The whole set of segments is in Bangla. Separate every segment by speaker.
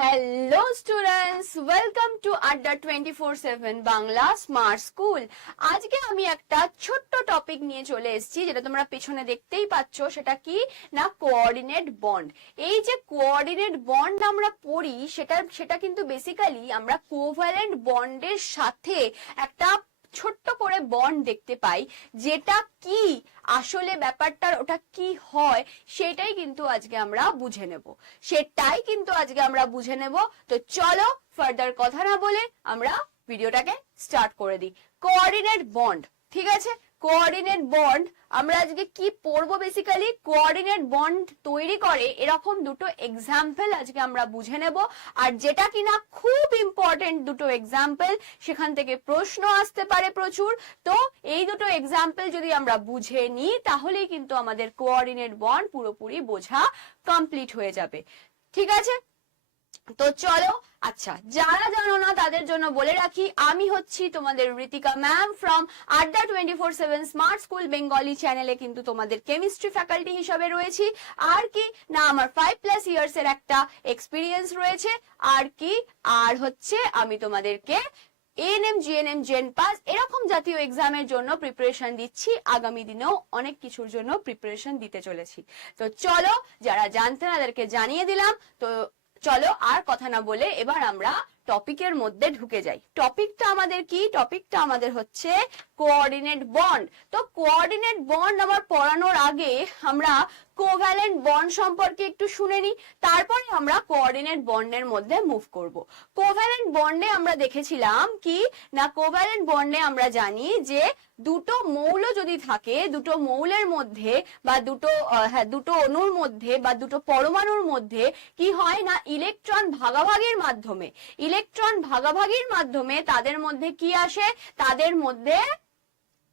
Speaker 1: Hello students welcome to Adda twenty four seven Bangla smart school আজকে আমি একটা ছোট্ট টপিক নিয়ে চলে এসেছি, যেটা তোমরা পেছনে দেখতেই পাচ্ছ, সেটা কি? না কোঅর্ডিনেট বন্ড এই যে কোঅর্ডিনেট বন্ড আমরা পড়ি, সেটা সেটা কিন্তু বেসিক্যালি আমরা কোভ্যালেন্ট বন্ডের সাথে একটা ছোট্ট করে বন্ড দেখতে পাই যেটা কি, আসলে ব্যাপারটার ওটা কি হয়, সেটাই কিন্তু আজকে আমরা বুঝে নেব। সেটাই কিন্তু আজকে আমরা বুঝে নেব। তো চলো ফার্দার কথা না বলে আমরা ভিডিওটাকে স্টার্ট করে দিই। কোঅর্ডিনেট বন্ড ঠিক আছে? কোঅর্ডিনেট বন্ড, আমরা আজকে কি পড়ব বেসিক্যালি কোঅর্ডিনেট বন্ড তৈরি করে এরকম দুটো এক্সাম্পল আজকে আমরা বুঝে নেব। আর যেটা কিনা খুব ইম্পর্টেন্ট দুটো এক্সাম্পল সেখান থেকে প্রশ্ন আসতে পারে প্রচুর। তো এই দুটো এক্সাম্পল যদি আমরা বুঝে নিই, তাহলেই কিন্তু আমাদের কোঅর্ডিনেট বন্ড পুরোপুরি বোঝা কমপ্লিট হয়ে যাবে। ঠিক আছে? তো চলো আচ্ছা যারা জানো না তাদের জন্য বলে রাখি, আমি হচ্ছি তোমাদের Ritika ma'am from Adda twenty four seven smart school Bengali চ্যানেলে কিন্তু তোমাদের কেমিস্ট্রি ফ্যাকাল্টি হিসাবে রয়েছি। আর কি, না, আমার ফাইভ প্লাস ইয়ার্স এর একটা এক্সপিরিয়েন্স রয়েছে। আর কি, আর হচ্ছে আমি তোমাদেরকে এএনএম জিএনএম জেন পাস এরকম জাতীয় এক্সামের জন্য প্রিপারেশন দিচ্ছি। আগামী দিনেও অনেক কিছুর জন্য প্রিপারেশন দিতে চলেছি। তো চলো, যারা জানতে না তাদেরকে জানিয়ে দিলাম। তো চলো আর কথা না বলে এবার আমরা টপিকের মধ্যে ঢুকে যাই। টপিকটা আমাদের কি? টপিকটা আমাদের হচ্ছে কোঅর্ডিনেট বন্ড তো কোঅর্ডিনেট বন্ড আমার পড়ানোর আগে আমরা কোভ্যালেন্ট বন্ড সম্পর্কে একটু শুনে নিই। তারপরে আমরা কোঅর্ডিনেট বন্ডের মধ্যে মুভ করব। কোভ্যালেন্ট বন্ডে আমরা দেখেছিলাম কি? না, কোভ্যালেন্ট বন্ডে আমরা জানি যে দুটো মৌল যদি থাকে, দুটো মৌলের মধ্যে বা দুটো হ্যাঁ দুটো অণুর মধ্যে বা দুটো পরমাণুর মধ্যে কি হয় না, ইলেকট্রন ভাগাভাগির মাধ্যমে, ইলেকট্রন ভাগাভাগির মাধ্যমে তাদের মধ্যে কি আসে? তাদের মধ্যে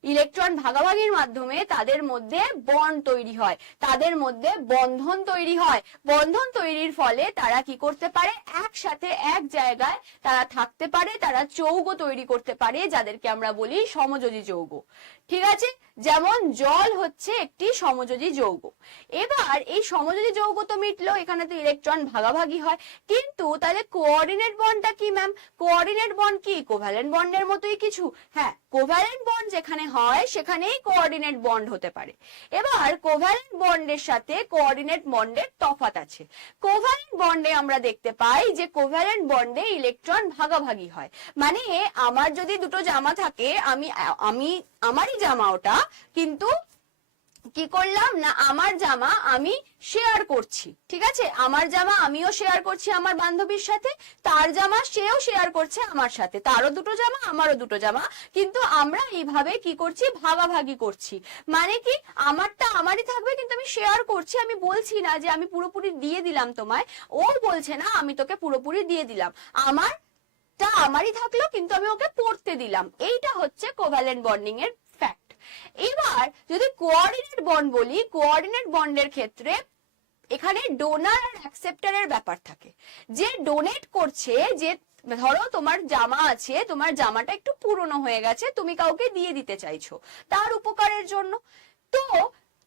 Speaker 1: ইলেকট্রন ভাগাভাগির মাধ্যমে তাদের মধ্যে বন্ড তৈরি হয়। তাদের মধ্যে বন্ধন তৈরি হয়। বন্ধন তৈরির ফলে তারা কি করতে পারে? একসাথে এক জায়গায় তারা থাকতে পারে, তারা চৌগ তৈরি করতে পারে, যাদেরকে আমরা বলি সমযোজী যৌগ। ঠিক আছে? যেমন জল হচ্ছে একটি সমযোজী যৌগ। এবার এই সমযোজী যৌগ তো মিটলো, এখানে তো ইলেকট্রন ভাগাভাগি হয়। কিন্তু তাহলে কোঅর্ডিনেট বন্ডটা কি ম্যাম কোঅর্ডিনেট বন্ড কি? কোভ্যালেন্ট বন্ডের মতোই কিছু? হ্যাঁ কোভ্যালেন্ট বন্ড যেখানে হয়, সেখানেই কোঅর্ডিনেট বন্ড হতে পারে। এবার কোভ্যালেন্ট বন্ডের সাথে কোঅর্ডিনেট বন্ডের তফাত আছে। কোভ্যালেন্ট বন্ডে আমরা দেখতে পাই যে কোভ্যালেন্ট বন্ডে ইলেকট্রন ভাগাভাগি হয়। মানে আমার যদি দুটো জামা থাকে, আমি আমি, আমারই জামা ওটা, কিন্তু কি করলাম? না, আমার জামা আমি শেয়ার করছি। ঠিক আছে? আমার জামা আমিও শেয়ার করছি আমার বান্ধবীর সাথে, তার জামা সেও শেয়ার করছে আমার সাথে। তারও দুটো জামা, আমারও দুটো জামা। কিন্তু আমরা এইভাবে কি করছি? ভাগাভাগি করছি। মানে কি? আমারটা আমারই থাকবে, কিন্তু আমি শেয়ার করছি। আমি বলছি না যে আমি পুরোপুরি দিয়ে দিলাম তোমায়। ও বলছে, না, আমি তোকে পুরোপুরি দিয়ে দিলাম। আমার আমারই থাকল, কিন্তু আমি ওকে পড়তে দিলাম। এইটা হচ্ছে কোভ্যালেন্ট বন্ডিং এর ফ্যাক্ট এবার যদি কোঅর্ডিনেট বন্ড বলি কোঅর্ডিনেট বন্ডের ক্ষেত্রে এখানে ডোনার আর অ্যাকসেপ্টারের ব্যাপার থাকে। যে ডোনেট করছে, যে ধরো তোমার জামা আছে, তোমার জামাটা একটু পুরনো হয়ে গেছে, তুমি কাউকে দিয়ে দিতে চাইছো, তার উপকারের জন্য। তো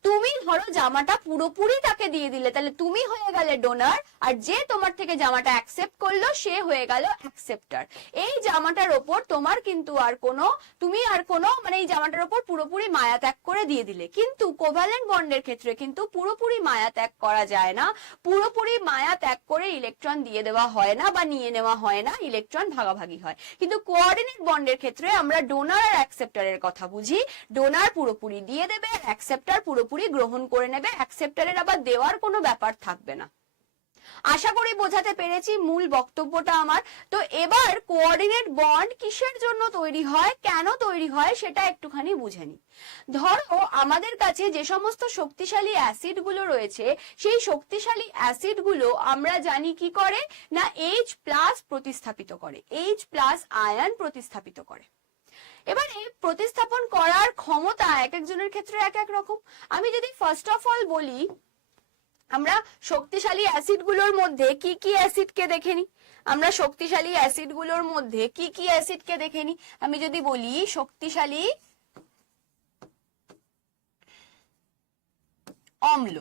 Speaker 1: তুমি ধরো জামাটা পুরোপুরি তাকে দিয়ে দিলে, তাহলে তুমি হয়ে গেলে ডোনার আর যে তোমার থেকে জামাটা অ্যাকসেপ্ট করল, সে হয়ে গেল অ্যাকসেপ্টার এই জামাটার ওপর তোমার কিন্তু আর কোনো, তুমি আর কোনো মানে এই জামাটার ওপর পুরোপুরি মায়া ত্যাগ করে দিয়ে দিলে। কিন্তু কোভ্যালেন্ট বন্ডের ক্ষেত্রে কিন্তু পুরোপুরি মায়া ত্যাগ করা যায় না। পুরোপুরি মায়া ত্যাগ করে ইলেকট্রন দিয়ে দেওয়া হয় না বা নিয়ে নেওয়া হয় না ইলেকট্রন ভাগাভাগি হয়। কিন্তু কোঅর্ডিনেট বন্ডের ক্ষেত্রে আমরা ডোনার আর অ্যাকসেপ্টারের কথা বুঝি। ডোনার পুরোপুরি দিয়ে দেবে অ্যাকসেপ্টার পুরোপুরি গ্রহণ করে নেবে অ্যাকসেপ্টারের আবার দেওয়ার কোনো ব্যাপার থাকবে না। আশা করি বোঝাতে পেরেছি মূল বক্তব্যটা আমার। তো এবার কোঅর্ডিনেট বন্ড কিসের জন্য তৈরি হয়, কেন তৈরি হয় সেটা একটুখানি বুঝে নিই। ধরো আমাদের কাছে যে সমস্ত শক্তিশালী অ্যাসিডগুলো রয়েছে, সেই শক্তিশালী অ্যাসিডগুলো আমরা জানি কি করে? না এইচ প্লাস প্রতিস্থাপিত করে এইচ প্লাস আয়ন প্রতিস্থাপিত করে। এবার প্রতিস্থাপন করার ক্ষমতা এক একজনের ক্ষেত্রে এক এক রকম। আমি যদি ফার্স্ট অফ অল বলি, আমরা শক্তিশালী অ্যাসিডগুলোর মধ্যে কি কি অ্যাসিডকে দেখে নিই আমরা শক্তিশালী অ্যাসিডগুলোর মধ্যে কি কি অ্যাসিডকে দেখে নিই আমি যদি বলি শক্তিশালী অম্ল।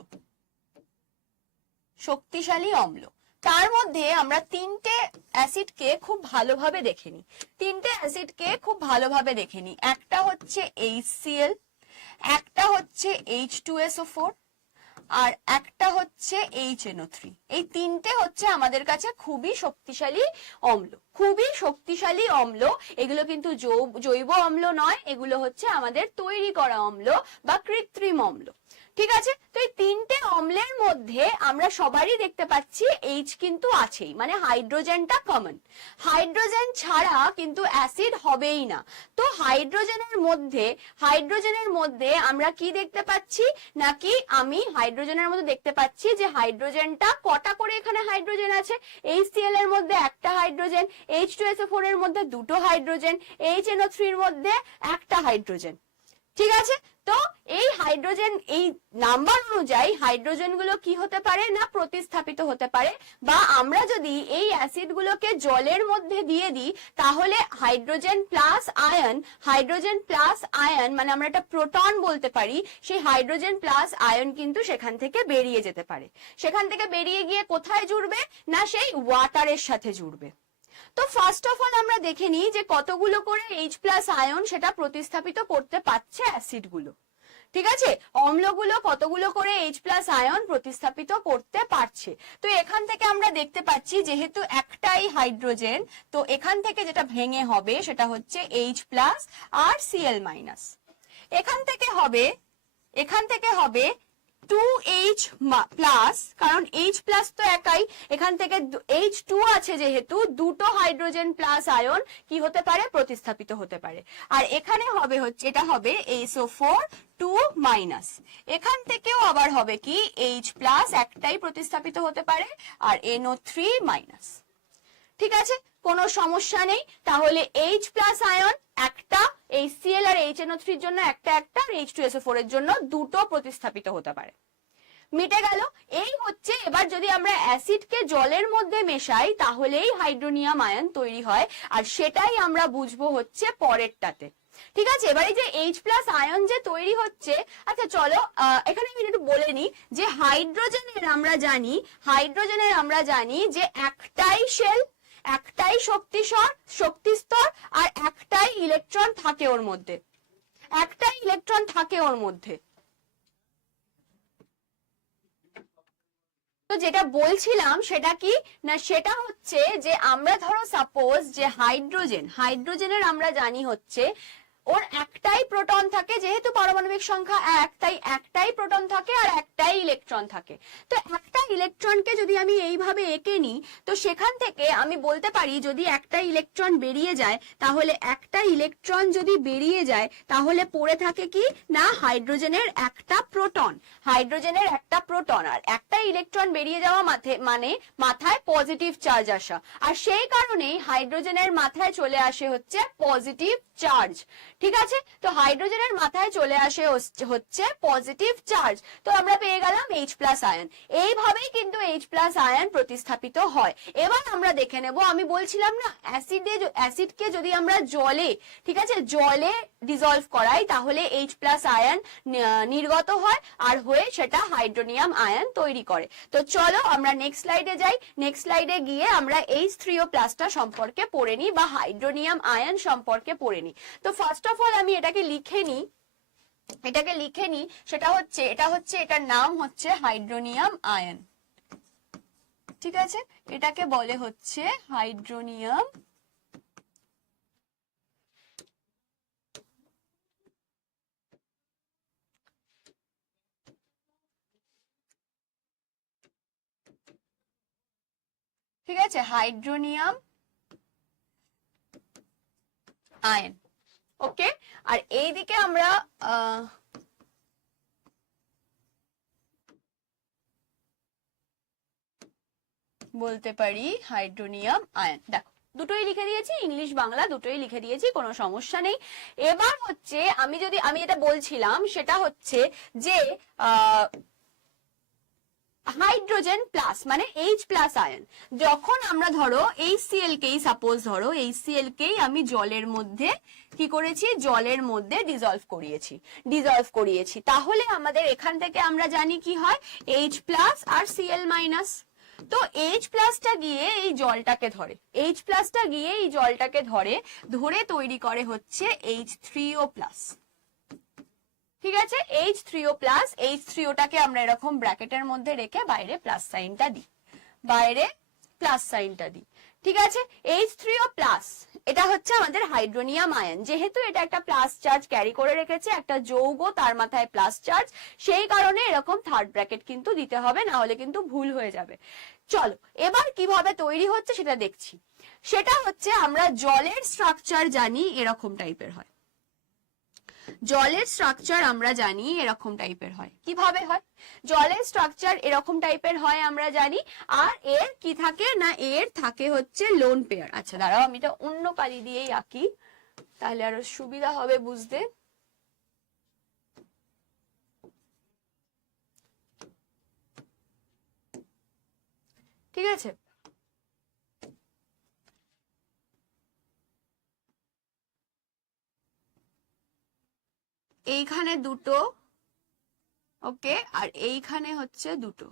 Speaker 1: শক্তিশালী অম্ল। তার মধ্যে আমরা তিনটে অ্যাসিডকে খুব ভালোভাবে দেখে নিই। তিনটে অ্যাসিডকে খুব ভালোভাবে দেখে নিই। একটা হচ্ছে HCl একটা হচ্ছে এইচ টু এসও ফোর আর একটা হচ্ছে এইচএনও থ্রি এই তিনটে হচ্ছে আমাদের কাছে খুবই শক্তিশালী অম্ল। খুবই শক্তিশালী অম্ল। এগুলো কিন্তু জৈব অম্ল নয়, এগুলো হচ্ছে আমাদের তৈরি করা অম্ল বা কৃত্রিম অম্ল। ঠিক আছে? তো এই তিনটে অম্লের মধ্যে আমরা সবারই দেখতে পাচ্ছি এইচ কিন্তু আছেই মানে হাইড্রোজেনটা কমন হাইড্রোজেন ছাড়া কিন্তু অ্যাসিড হবেই না। তো হাইড্রোজেনের মধ্যে হাইড্রোজেনের মধ্যে আমরা কি দেখতে পাচ্ছি? নাকি আমি হাইড্রোজেনের মধ্যে দেখতে পাচ্ছি যে হাইড্রোজেনটা কটা করে এখানে হাইড্রোজেন আছে? HCl এর মধ্যে একটা হাইড্রোজেন এইচ টু এস এর মধ্যে দুটো হাইড্রোজেন এইচ এনও থ্রির মধ্যে একটা হাইড্রোজেন। ঠিক আছে? তো এই হাইড্রোজেন এই নাম্বার অনুযায়ী হাইড্রোজেনগুলো কি হতে পারে না প্রতিস্থাপিত হতে পারে? বা আমরা যদি এই অ্যাসিড গুলোকে জলের মধ্যে দিয়ে দিই, তাহলে hydrogen plus ion hydrogen plus ion মানে আমরা একটা প্রোটন বলতে পারি, সেই হাইড্রোজেন প্লাস আয়ন কিন্তু সেখান থেকে বেরিয়ে যেতে পারে। সেখান থেকে বেরিয়ে গিয়ে কোথায় জুড়বে? না, সেই ওয়াটারের সাথে জুড়বে। তো ফার্স্ট অফ অল আমরা দেখে নিই যে কতগুলো করে এইচ প্লাস আয়ন সেটা প্রতিস্থাপিত করতে পারছে অ্যাসিডগুলো। ঠিক আছে? অম্লগুলো কতগুলো করে এইচ প্লাস আয়ন প্রতিস্থাপিত করতে পারছে? তো এখান থেকে আমরা দেখতে পাচ্ছি যেহেতু একটাই হাইড্রোজেন তো এখান থেকে যেটা ভেঙে হবে সেটা হচ্ছে এইচ প্লাস আর সিএল মাইনাস এখান থেকে হবে, এখান থেকে হবে টু এইচ প্লাস কারণ এইচ প্লাস তো একাই। এখান থেকে এইচ আছে যেহেতু, দুটো হাইড্রোজেন প্লাস আয়ন কি হতে পারে? প্রতিস্থাপিত হতে পারে। আর এখানে হবে হচ্ছে, এটা হবে এইচও ফোর টু মাইনাস এখান থেকেও আবার হবে কি এইচ প্লাস একটাই প্রতিস্থাপিত হতে পারে, আর এনও থ্রি মাইনাস ঠিক আছে? কোনো সমস্যা নেই। তাহলে এইচ প্লাস আয়ন একটা এই সিএল আর এইচ এনও থ্রির জন্য একটা একটা এইচ টু এসও ফোর এর জন্য দুটো প্রতিস্থাপিত হতে পারে। মিটে গেল। এই হচ্ছে এবার যদি আমরা অ্যাসিডকে জলের মধ্যে মেশাই, তাহলেই হাইড্রোনিয়াম আয়ন তৈরি হয়। আর সেটাই আমরা বুঝব হচ্ছে পরেরটাতে। ঠিক আছে? এবার যে এইচ প্লাস আয়ন যে তৈরি হচ্ছে আচ্ছা চলো এখানে আমি একটু বলে নিই যে হাইড্রোজেনের আমরা জানি হাইড্রোজেনের আমরা জানি যে একটাই শেল একটাই শক্তিস্তর শক্তিস্তর আর একটাই ইলেকট্রন থাকে ওর মধ্যে। একটাই ইলেকট্রন থাকে ওর মধ্যে। তো যেটা বলছিলাম, সেটা কি? না, সেটা হচ্ছে যে আমরা ধরো সাপোজ যে হাইড্রোজেন হাইড্রোজেনের আমরা জানি হচ্ছে ওর একটাই প্রোটন থাকে, যেহেতু পারমাণবিক সংখ্যা এক, তাই একটাই প্রোটন থাকে আর একটাই ইলেকট্রন থাকে। তো একটা ইলেকট্রনকে যদি আমি এইভাবে এঁকে নিই, তো সেখান থেকে আমি বলতে পারি, যদি একটা ইলেকট্রন বেরিয়ে যায়, তাহলে একটা ইলেকট্রন যদি বেরিয়ে যায়, তাহলে পড়ে থাকে কি? না, হাইড্রোজেনের একটা প্রোটন। হাইড্রোজেনের একটা প্রোটন, আর একটা ইলেকট্রন বেরিয়ে যাওয়া মাথে মানে মাথায় পজিটিভ চার্জ আসা। আর সেই কারণেই হাইড্রোজেনের মাথায় চলে আসে হচ্ছে পজিটিভ চার্জ ঠিক আছে? তো হাইড্রোজেনের মাথায় চলে আসে হচ্ছে- পজিটিভ চার্জ তো আমরা পেয়ে গেলাম এইচ প্লাস আয়ন এইভাবেই কিন্তু এইচ প্লাস আয়ন প্রতিস্থাপিত হয়। এবার আমরা দেখে নেব, আমি বলছিলাম না অ্যাসিডে অ্যাসিডকে যদি আমরা জলে, ঠিক আছে? জলে ডিজলভ করাই, তাহলে এইচ প্লাস আয়ন নির্গত হয় আর হয়ে সেটা হাইড্রোনিয়াম আয়ন তৈরি করে। তো চলো আমরা নেক্সট স্লাইডে যাই। নেক্সট স্লাইডে গিয়ে আমরা এইচ থ্রিও প্লাসটা সম্পর্কে পড়ে নিই বা হাইড্রোনিয়াম আয়ন সম্পর্কে পড়ে নিই তো ফার্স্ট অফ অল আমি এটাকে লিখে নিই এটাকে লিখে নিই সেটা হচ্ছে, এটা হচ্ছে, এটার নাম হচ্ছে হাইড্রোনিয়াম আয়ন। ঠিক আছে? এটাকে বলে হচ্ছে হাইড্রোনিয়াম ঠিক আছে? হাইড্রোনিয়াম আয়ন ওকে আর এইদিকে আমরা আহ, বলতে পারি হাইড্রোনিয়াম আয়ন। দেখো দুটোই লিখে দিয়েছি ইংলিশ বাংলা দুটোই লিখে দিয়েছি কোনো সমস্যা নেই। এবার হচ্ছে আমি যদি আমি যেটা বলছিলাম সেটা হচ্ছে যে হাইড্রোজেন প্লাস মানে এইচ প্লাস আয়ন যখন আমরা ধরো এই সিএল কেই সাপোজ ধরো এই সিএল কেই আমি জলের মধ্যে কি করেছি? জলের মধ্যে ডিজলভ করিয়েছি। ডিজলভ করিয়েছি। তাহলে আমাদের এখান থেকে আমরা জানি কি হয়? এইচ প্লাস আর সিএল মাইনাস তো এইচ প্লাসটা গিয়ে এই জলটাকে ধরে। এইচ প্লাসটা গিয়ে এই জলটাকে ধরে ধরে তৈরি করে হচ্ছে এইচ থ্রি ও প্লাস ঠিক আছে? H three O plus H three ওটাকে আমরা এরকম ব্র্যাকেটের মধ্যে রেখে বাইরে প্লাস সাইনটা দিই। বাইরে প্লাস সাইনটা দিই। ঠিক আছে? এইচ থ্রি ও প্লাস এটা হচ্ছে আমাদের হাইড্রোনিয়াম আয়ন যেহেতু এটা একটা প্লাস চার্জ ক্যারি করে রেখেছে, একটা যৌগ, তার মাথায় প্লাস চার্জ সেই কারণে এরকম থার্ড ব্র্যাকেট কিন্তু দিতে হবে না হলে কিন্তু ভুল হয়ে যাবে। চলো, এবার কীভাবে তৈরি হচ্ছে সেটা দেখছি। সেটা হচ্ছে আমরা জলের স্ট্রাকচার জানি এরকম টাইপের হয়। জলের স্ট্রাকচার আমরা জানি এরকম টাইপের হয়। কীভাবে হয়? জলের স্ট্রাকচার এরকম টাইপের হয় আমরা জানি, আর এর কি থাকে না এর থাকে হচ্ছে লোন পেয়ার আচ্ছা দাঁড়াও, আমি এটা অন্য কালি দিয়েই আঁকি, তাহলে আরও সুবিধা হবে বুঝতে। ঠিক আছে? এইখানে দুটো, ওকে, আর এইখানে হচ্ছে দুটো।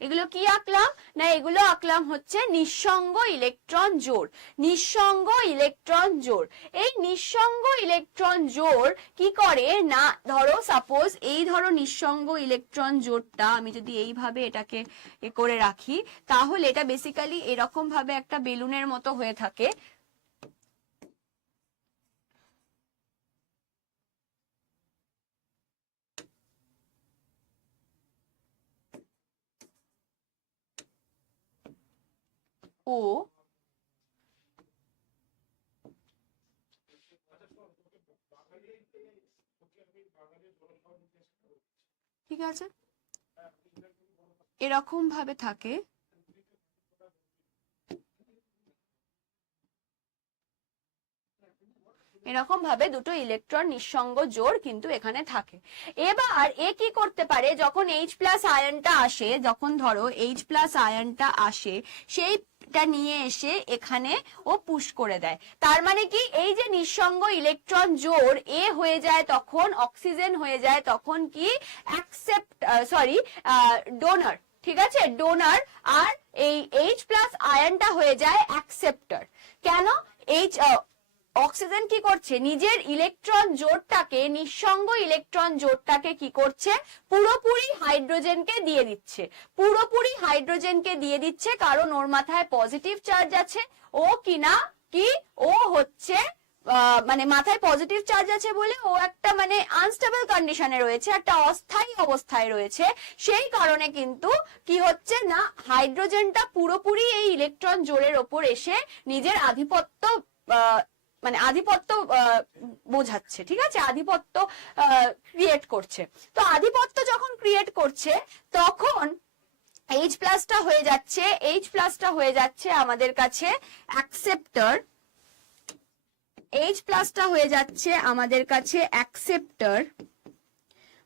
Speaker 1: এগুলো কি আঁকলাম? না, এগুলো আঁকলাম হচ্ছে নিঃসঙ্গ ইলেকট্রন জোড়। নিঃসঙ্গ ইলেকট্রন জোড়। এই নিঃসঙ্গ ইলেকট্রন জোড় কি করে? না, ধরো সাপোজ এই ধরো নিঃসঙ্গ ইলেকট্রন জোড়টা, আমি যদি এইভাবে এটাকে করে রাখি, তাহলে এটা বেসিক্যালি এরকম ভাবে একটা বেলুনের মতো হয়ে থাকে। ও ঠিক আছে? এরকম ভাবে থাকে। এরকম ভাবে দুটো ইলেকট্রন নিঃসঙ্গ জোড় কিন্তু এখানে থাকে। এবার এ কি করতে পারে? যখন এইচ প্লাস আয়নটা আসে, যখন ধরো এইচ প্লাস আয়নটা আসে, সেইটা নিয়ে এসে এখানে ও পুশ করে দেয়। তার মানে কি? এই যে নিঃসঙ্গ ইলেকট্রন জোর এ হয়ে যায় তখন অক্সিজেন হয়ে যায় তখন কি? অ্যাকসেপ্ট সরি ডোনার ঠিক আছে? ডোনার আর এই এইচ প্লাস আয়নটা হয়ে যায় অ্যাকসেপ্টার কেন? এইচ অক্সিজেন কি করছে? নিজের ইলেকট্রন জোড়টাকে, নিঃসঙ্গ ইলেকট্রন জোড়টাকে কি করছে? পুরোপুরি হাইড্রোজেনকে দিয়ে দিচ্ছে। পুরোপুরি হাইড্রোজেনকে দিয়ে দিচ্ছে কারণ ওর মাথায় পজিটিভ চার্জ আছে। ও কিনা কি? ও হচ্ছে মানে মাথায় পজিটিভ চার্জ আছে বলে ও একটা মানে আনস্টেবল কন্ডিশনে রয়েছে, একটা অস্থায়ী অবস্থায় রয়েছে। সেই কারণে কিন্তু কি হচ্ছে না, হাইড্রোজেনটা পুরোপুরি এই ইলেকট্রন জোরের ওপর এসে নিজের আধিপত্য মানে আধিপত্য বোঝাচ্ছে, ঠিক আছে? আধিপত্য ক্রিয়েট করছে। তো আধিপত্য যখন ক্রিয়েট করছে, তখন এইচ প্লাসটা হয়ে যাচ্ছে এইচ প্লাসটা হয়ে যাচ্ছে আমাদের কাছে অ্যাকসেপ্টার এইচ প্লাসটা হয়ে যাচ্ছে আমাদের কাছে অ্যাকসেপ্টার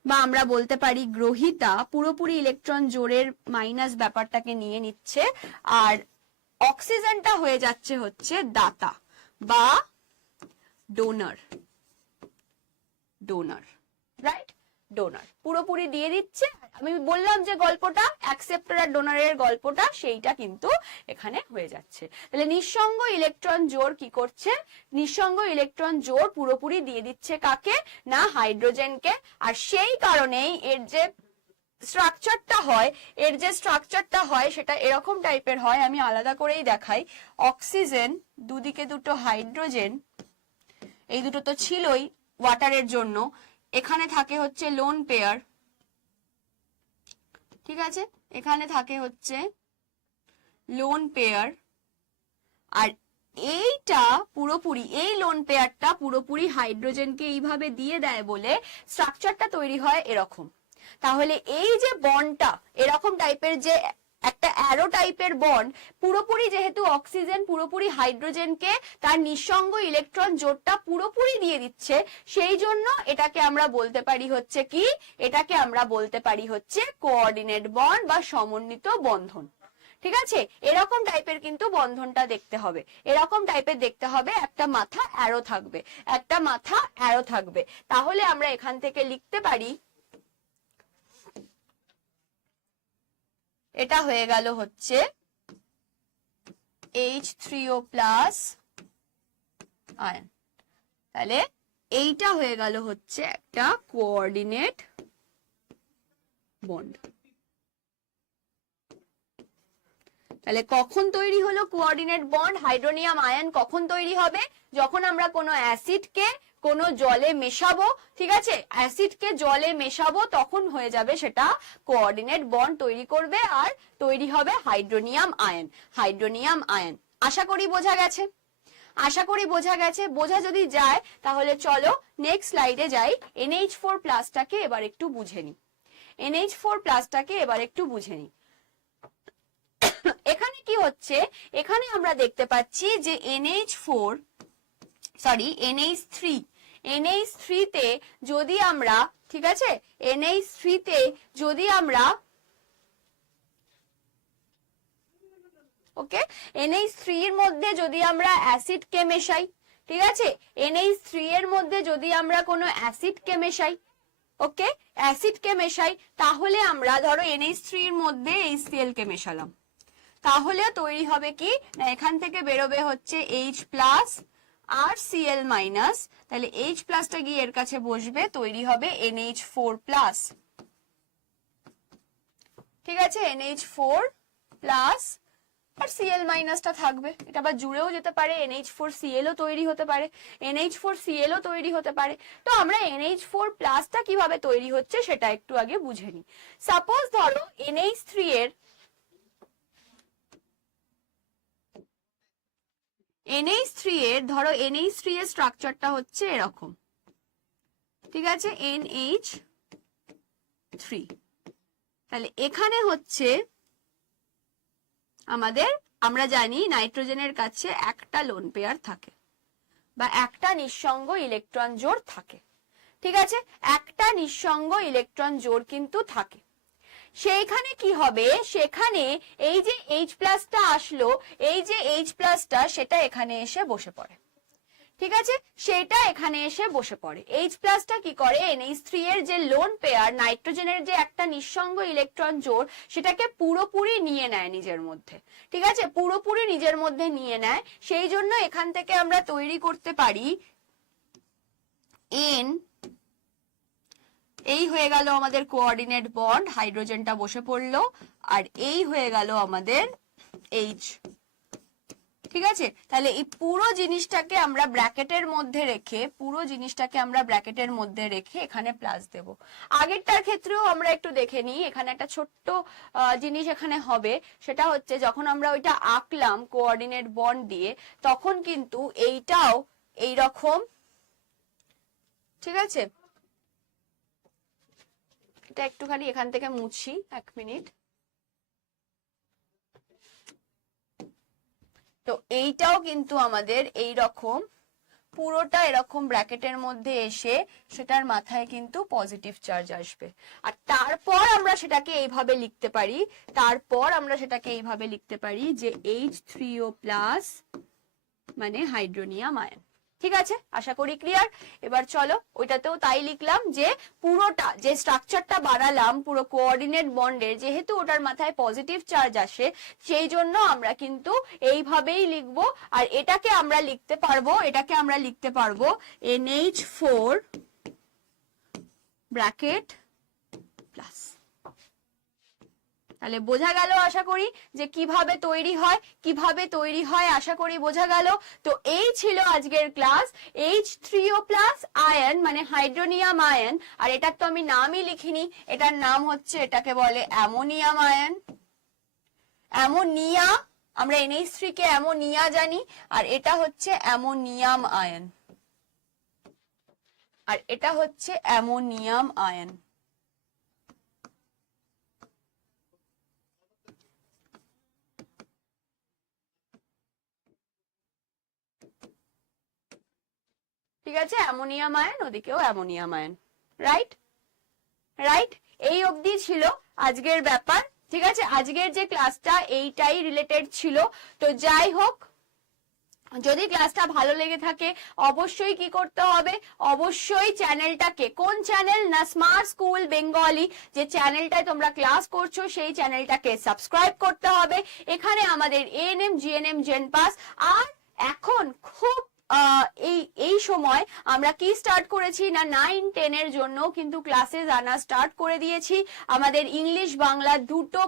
Speaker 1: বা আমরা বলতে পারি গ্রহিতা, পুরোপুরি ইলেকট্রন জোরের মাইনাস ব্যাপারটাকে নিয়ে নিচ্ছে। আর অক্সিজেনটা হয়ে যাচ্ছে হচ্ছে দাতা বা ডোনার ডোনার রাইট ডোনার পুরোপুরি দিয়ে দিচ্ছে। আমি বললাম যে গল্পটা অ্যাকসেপ্টার আর ডোনারের গল্পটা, সেইটা কিন্তু এখানে হয়ে যাচ্ছে। তাহলে নিঃসঙ্গ ইলেকট্রন জোর কি করছে? নিঃসঙ্গ ইলেকট্রন জোর পুরোপুরি দিয়ে দিচ্ছে কাকে? না হাইড্রোজেনকে। আর সেই কারণেই এর যে স্ট্রাকচারটা হয়, এর যে স্ট্রাকচারটা হয়, সেটা এরকম টাইপের হয়। আমি আলাদা করেই দেখাই। অক্সিজেন দুদিকে দুটো হাইড্রোজেন এই দুটো তো ছিলই ওয়াটারের জন্য। এখানে থাকে হচ্ছে লোন পেয়ার ঠিক আছে? এখানে থাকে হচ্ছে লোন পেয়ার আর এইটা পুরোপুরি, এই লোন পেয়ারটা পুরোপুরি হাইড্রোজেনকে এইভাবে দিয়ে দেয় বলে স্ট্রাকচারটা তৈরি হয় এরকম। তাহলে এই যে বন্ডটা এরকম টাইপের যে একটা অ্যারো টাইপের বন্ড পুরোপুরি যেহেতু অক্সিজেন পুরোপুরি হাইড্রোজেনকে তার নিঃসঙ্গ ইলেকট্রন জোটটা পুরোপুরি দিয়ে দিচ্ছে, সেই জন্য এটাকে আমরা বলতে পারি হচ্ছে কি? এটাকে আমরা বলতে পারি হচ্ছে কোঅর্ডিনেট বন্ড বা সমন্বিত বন্ধন। ঠিক আছে? এরকম টাইপের কিন্তু বন্ধনটা দেখতে হবে। এরকম টাইপের দেখতে হবে, একটা মাথা অ্যারো থাকবে। একটা মাথা অ্যারো থাকবে। তাহলে আমরা এখান থেকে লিখতে পারি এটা হয়ে গেল হচ্ছে H three O plus ion তাহলে এইটা হয়ে গেল হচ্ছে একটা কোঅর্ডিনেট বন্ড তাহলে কখন তৈরি হলো কোঅর্ডিনেট বন্ড হাইড্রোনিয়াম আয়ন কখন তৈরি হবে? যখন আমরা কোনো অ্যাসিডকে কোনো জলে মেশাবো, ঠিক আছে? অ্যাসিডকে জলে মেশাবো, তখন হয়ে যাবে সেটা কোঅর্ডিনেট বন্ড তৈরি করবে আর তৈরি হবে হাইড্রোনিয়াম আয়ন হাইড্রোনিয়াম আয়ন আশা করি বোঝা গেছে? আশা করি বোঝা গেছে। বোঝা যদি যায়, তাহলে চলো নেক্সট স্লাইডে যাই। এনএইচ ফোর প্লাসটাকে এবার একটু বুঝে নি এনএইচ ফোর প্লাসটাকে এবার একটু বুঝে নি এখানে কি হচ্ছে? এখানে আমরা দেখতে পাচ্ছি যে NH four sorry NH three NH থ্রিতে যদি আমরা, ঠিক আছে? এনএইচ থ্রিতে যদি আমরা, ওকে? এনএইচ থ্রি এর মধ্যে যদি আমরা অ্যাসিড কে মেশাই, ঠিক আছে? এনএইচ থ্রি এর মধ্যে যদি আমরা কোনো অ্যাসিড কে মেশাই, ওকে? অ্যাসিড কে মেশাই, তাহলে আমরা ধরো এনএইচ থ্রি এর মধ্যে এইচসিএল কে মেশালাম। তাহলে তৈরি হবে কি? না এখান থেকে বেরোবে হচ্ছে এইচ প্লাস আর সিএল মাইনাস তাহলে এইচ প্লাসটা গিয়ে এর কাছে বসবে, তৈরি হবে এনএইচ ফোর প্লাস ঠিক আছে? এনএইচ ফোর প্লাস আর সিএল মাইনাসটা থাকবে। এটা আবার জুড়েও যেতে পারে এনএইচ ফোর সিএলও তৈরি হতে পারে এনএইচ ফোর সিএলও তৈরি হতে পারে। তো আমরা এনএইচ ফোর প্লাসটা কীভাবে তৈরি হচ্ছে সেটা একটু আগে বুঝে নিই। সাপোজ ধরো এনএইচ থ্রি এর এনএইচ থ্রি এর, ধরো এনএইচ থ্রি এর স্ট্রাকচারটা হচ্ছে এরকম। ঠিক আছে? এনএইচ থ্রি তাহলে এখানে হচ্ছে আমাদের, আমরা জানি নাইট্রোজেনের কাছে একটা লোন পেয়ার থাকে বা একটা নিঃসঙ্গ ইলেকট্রন জোড় থাকে। ঠিক আছে? একটা নিঃসঙ্গ ইলেকট্রন জোড় কিন্তু থাকে। সেইখানে কি হবে? সেখানে এই যে এইচ প্লাসটা আসলো, এই যে এইচ প্লাসটা সেটা এখানে এসে বসে পড়ে। ঠিক আছে? সেটা এখানে এসে বসে পড়ে। এইচ প্লাসটা কি করে? এনএইচ থ্রি এর যে লোন পেয়ার নাইট্রোজেনের যে একটা নিঃসঙ্গ ইলেকট্রন জোর সেটাকে পুরোপুরি নিয়ে নেয় নিজের মধ্যে। ঠিক আছে? পুরোপুরি নিজের মধ্যে নিয়ে নেয়। সেই জন্য এখান থেকে আমরা তৈরি করতে পারি এন এই হয়ে গেল আমাদের কোঅর্ডিনেট বন্ড হাইড্রোজেনটা বসে পড়ল, আর এই হয়ে গেল আমাদের এইচ ঠিক আছে? তাহলে এই পুরো জিনিসটাকে আমরা ব্র্যাকেটের মধ্যে রেখে, পুরো জিনিসটাকে আমরা ব্র্যাকেটের মধ্যে রেখে এখানে প্লাস দেব। আগেরটার ক্ষেত্রেও আমরা একটু দেখে নিই, এখানে একটা ছোট্ট জিনিস এখানে হবে। সেটা হচ্ছে যখন আমরা ওইটা আঁকলাম কোঅর্ডিনেট বন্ড দিয়ে, তখন কিন্তু এইটাও এই রকম ঠিক আছে? এটা একটুখানি এখান থেকে মুছি, এক মিনিট। তো এইটাও কিন্তু আমাদের এই রকম পুরোটা এরকম ব্র্যাকেটের মধ্যে এসে সেটার মাথায় কিন্তু পজিটিভ চার্জ আসবে। আর তারপর আমরা সেটাকে এইভাবে লিখতে পারি, তারপর আমরা সেটাকে এইভাবে লিখতে পারি যে এইচ থ্রি ও প্লাস মানে হাইড্রোনিয়াম আয়ন। ঠিক আছে? আশা করি ক্লিয়ার এবার চলো, ওইটাতেও তাই লিখলাম যে পুরোটা, যে স্ট্রাকচারটা বানালাম, পুরো কোঅর্ডিনেট বন্ডের যেহেতু ওটার মাথায় পজিটিভ চার্জ আসে, সেই জন্য আমরা কিন্তু এইভাবেই লিখব। আর এটাকে আমরা লিখতে পারব, এটাকে আমরা লিখতে পারব এনএইচ ফোর ব্র্যাকেট প্লাস তাহলে বোঝা গেল আশা করি যে কীভাবে তৈরি হয়, কীভাবে তৈরি হয় আশা করি বোঝা গেল। তো এই ছিল আজকের class H three O plus ion মানে হাইড্রোনিয়াম আয়ন আর এটার তো আমি নামই লিখিনি, এটার নাম হচ্ছে এটাকে বলে অ্যামোনিয়াম আয়ন অ্যামোনিয়া, আমরা এনএইচ থ্রি কে অ্যামোনিয়া জানি, আর এটা হচ্ছে অ্যামোনিয়াম আয়ন আর এটা হচ্ছে অ্যামোনিয়াম আয়ন ঠিক আছে? অ্যামোনিয়াম আয়ন ওদিকেও অ্যামোনিয়াম আয়ন রাইট রাইট এই অবধি ছিল আজকের ব্যাপার, ঠিক আছে? আজকের যে ক্লাসটা এইটাই রিলেটেড ছিল। তো যাই হোক, যদি ক্লাসটা ভালো লেগে থাকে, অবশ্যই কি করতে হবে? অবশ্যই চ্যানেলটাকে, কোন চ্যানেল? না স্মার্ট স্কুল বেঙ্গলি যে চ্যানেলটায় তোমরা ক্লাস করছ, সেই চ্যানেলটাকে সাবস্ক্রাইব করতে হবে। এখানে আমাদের এএনএম জিএনএম জেন পাস আর এখন খুব এই এই সময় আমরা কি স্টার্ট করেছি? না নাইন টেনের জন্য কিন্তু ক্লাসেস আনা স্টার্ট করে দিয়েছি। আমাদের ইংলিশ বাংলা দুটো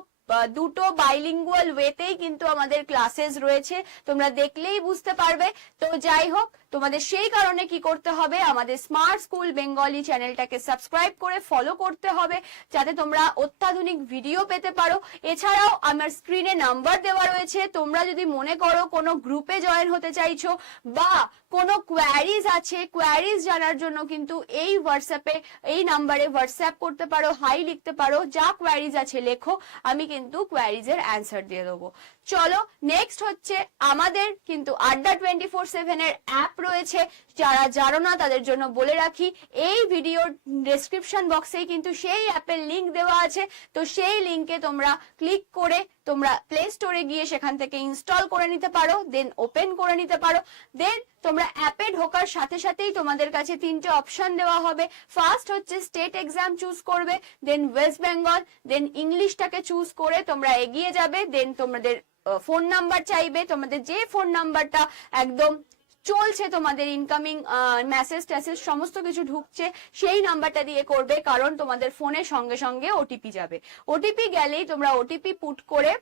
Speaker 1: দুটো বাইলিঙ্গুয়াল ওয়েতেই কিন্তু আমাদের ক্লাসেস রয়েছে। তোমরা দেখলেই বুঝতে পারবে। তো যাই হোক তোমাদের সেই কারণে কি করতে হবে? আমাদের স্মার্ট স্কুল বেঙ্গলি চ্যানেলটাকে সাবস্ক্রাইব করে ফলো করতে হবে, যাতে তোমরা অত্যাধুনিক ভিডিও পেতে পারো। এছাড়াও আমার স্ক্রিনে নাম্বার দেওয়া রয়েছে। তোমরা যদি মনে করো কোনো গ্রুপে জয়েন হতে চাইছো বা কোনো কোয়ারিজ আছে কোয়ারিজ জানার জন্য কিন্তু এই হোয়াটসঅ্যাপে এই নাম্বারে হোয়াটসঅ্যাপ করতে পারো হাই লিখতে পারো। যা কোয়ারিজ আছে লেখো, আমি কিন্তু কোয়ারিজের অ্যান্সার দিয়ে দেবো। চলো নেক্সট হচ্ছে আমাদের কিন্তু আড্ডা টোয়েন্টি ফোর সেভেন এর অ্যাপ রয়েছে। যারা জানো না, তাদের জন্য বলে রাখি, এই ভিডিওর ডেসক্রিপশন বক্সেই কিন্তু সেই অ্যাপের লিংক দেওয়া আছে। তো সেই লিংকে তোমরা ক্লিক করে তোমরা প্লে স্টোরে গিয়ে সেখান থেকে ইনস্টল করে নিতে পারো দেন ওপেন করে নিতে পারো। দেন তোমরা অ্যাপে ঢোকার সাথে সাথেই তোমাদের কাছে তিনটে অপশন দেওয়া হবে। ফার্স্ট হচ্ছে স্টেট এক্সাম চুজ করবে দেন ওয়েস্ট বেঙ্গল দেন ইংলিশটাকে চুজ করে তোমরা এগিয়ে যাবে দেন তোমাদের ফোন নাম্বার চাইবে। তোমাদের যে ফোন নাম্বারটা একদম চলছে তোমাদের ইনকামিং মেসেজ ট্যাসেজ সমস্ত কিছু ঢুকছে, সেই নাম্বারটা দিয়ে করবে, কারণ তোমাদের ফোনে সঙ্গে সঙ্গে ওটিপি যাবে। ওটিপি গেলেই তোমরা ওটিপি পুট করে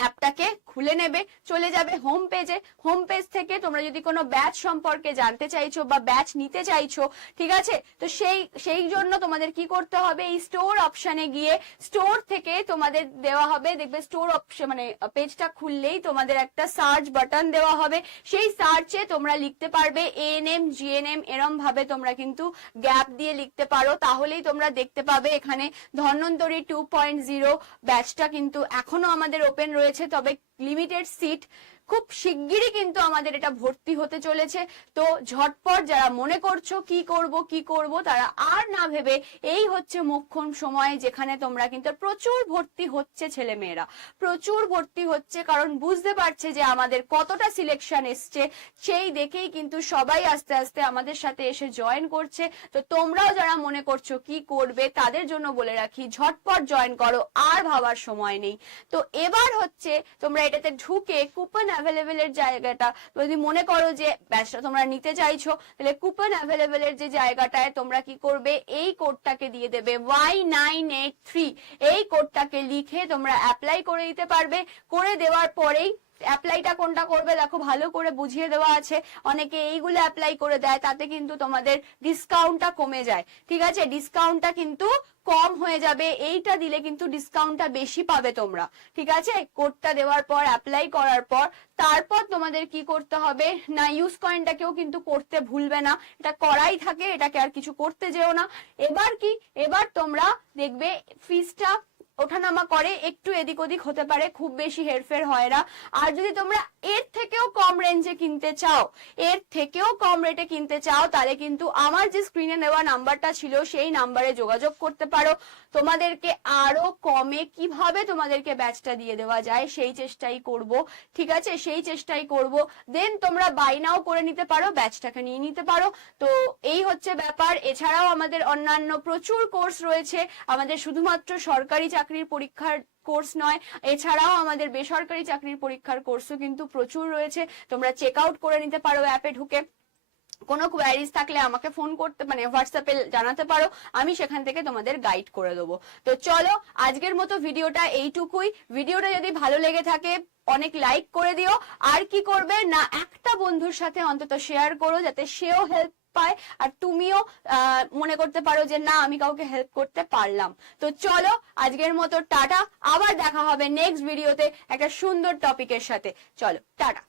Speaker 1: অ্যাপটাকে খুলে নেবে, চলে যাবে হোম পেজে হোম পেজ থেকে তোমরা যদি কোনো ব্যাচ সম্পর্কে জানতে চাইছো বা ব্যাচ নিতে চাইছো, ঠিক আছে? তো সেই সেই জন্য তোমাদের কি করতে হবে? এই স্টোর অপশানে গিয়ে স্টোর থেকে তোমাদের দেওয়া হবে, দেখবে স্টোর অপশন মানে পেজটা খুললেই তোমাদের একটা সার্চ বাটন দেওয়া হবে। সেই সার্চে তোমরা লিখতে পারবে এএনএম জিএনএম এরম ভাবে তোমরা কিন্তু গ্যাপ দিয়ে লিখতে পারো। তাহলেই তোমরা দেখতে পাবে এখানে ধন্বন্তরী টু পয়েন্ট জিরো ব্যাচটা কিন্তু এখনও আমাদের ওপেন রয়েছে। তবে লিমিটেড সিট খুব শিগগিরই কিন্তু আমাদের এটা ভর্তি হতে চলেছে। তো ঝটপট যারা মনে করছ কি করব কি করব, তারা আর না ভেবে এই হচ্ছে মোক্ষম সময় যেখানে তোমরা কিন্তু প্রচুর ভর্তি হচ্ছে ছেলে মেয়েরা প্রচুর ভর্তি হচ্ছে কারণ বুঝতে পারছে যে আমাদের কতটা সিলেকশন এসছে। সেই দেখেই কিন্তু সবাই আস্তে আস্তে আমাদের সাথে এসে জয়েন করছে। তো তোমরাও যারা মনে করছ কি করবে, তাদের জন্য বলে রাখি, ঝটপট জয়েন করো, আর ভাবার সময় নেই। তো এবার হচ্ছে তোমরা এটাতে ঢুকে কুপন অ্যাভেলেবেল এর জায়গাটা। যদি মনে করো যে ব্যাচটা তোমরা নিতে চাইছো, তাহলে কুপন অ্যাভেলেবেল এর যে জায়গাটায় তোমরা কি করবে? এই কোডটাকে দিয়ে দেবে ওয়াই নাইন এইট থ্রি এই কোডটাকে লিখে তোমরা অ্যাপ্লাই করে দিতে পারবে। করে দেওয়ার পরেই অ্যাপ্লাইটা কোনটা করবে, দেখো ভালো করে বুঝিয়ে দেওয়া আছে। অনেকে এইগুলো অ্যাপ্লাই করে দেয়, তাতে কিন্তু তোমাদের ডিসকাউন্টটা কমে যায়। ঠিক আছে? ডিসকাউন্টটা কিন্তু কম হয়ে যাবে। এইটা দিলে কিন্তু ডিসকাউন্টটা বেশি পাবে তোমরা। ঠিক আছে? কোডটা দেওয়ার পর অ্যাপ্লাই করার পর, তারপর তোমাদের কি করতে হবে? না ইউজ কয়েনটাকেও কিন্তু করতে ভুলবে না। এটা করাই থাকে, এটাকে আর কিছু করতে যেও না। এবার কি? এবার তোমরা দেখবে ফিসটা ওঠানামা করে, একটু এদিক ওদিক হতে পারে, খুব বেশি হেরফের হয় না। আর যদি তোমরা এর থেকেও কম রেঞ্জে কিনতে চাও, এর থেকেও কম রেটে কিনতে চাও, তাহলে কিন্তু আমার যে স্ক্রিনে নেওয়া নাম্বারটা ছিল, সেই নাম্বারে যোগাযোগ করতে পারো। তোমাদেরকে আরও কমে কীভাবে তোমাদেরকে ব্যাচটা দিয়ে দেওয়া যায়, সেই চেষ্টাই করব। ঠিক আছে? সেই চেষ্টাই করব। দেন তোমরা বাই নাও করে নিতে পারো ব্যাচটাকে নিয়ে নিতে পারো। তো এই হচ্ছে ব্যাপার। এছাড়াও আমাদের অন্যান্য প্রচুর কোর্স রয়েছে। আমাদের শুধুমাত্র সরকারি চাকরির পরীক্ষার কোর্স নয়। এছাড়াও আমাদের বেসরকারি চাকরির পরীক্ষার কোর্সও কিন্তু প্রচুর রয়েছে। তোমরা চেক আউট করে নিতে পারো অ্যাপে ঢুকে। কোনো কোয়ারিজ থাকলে আমাকে ফোন করতে মানে হোয়াটসঅ্যাপে জানাতে পারো। আমি সেখান থেকে তোমাদের গাইড করে দেবো। তো চলো, আজকের মতো ভিডিওটা এইটুকুই। ভিডিওটা যদি ভালো লেগে থাকে, অনেক লাইক করে দিও। আর কি করবে না, একটা বন্ধুর সাথে অন্তত শেয়ার করো, যাতে সেও হেল্প পায়, আর তুমিও মনে করতে পারো যে না, আমি কাউকে হেল্প করতে পারলাম। তো চলো, আজকের মতো টাটা, আবার দেখা হবে নেক্সট ভিডিওতে একটা সুন্দর টপিকের সাথে। চলো, টাটা।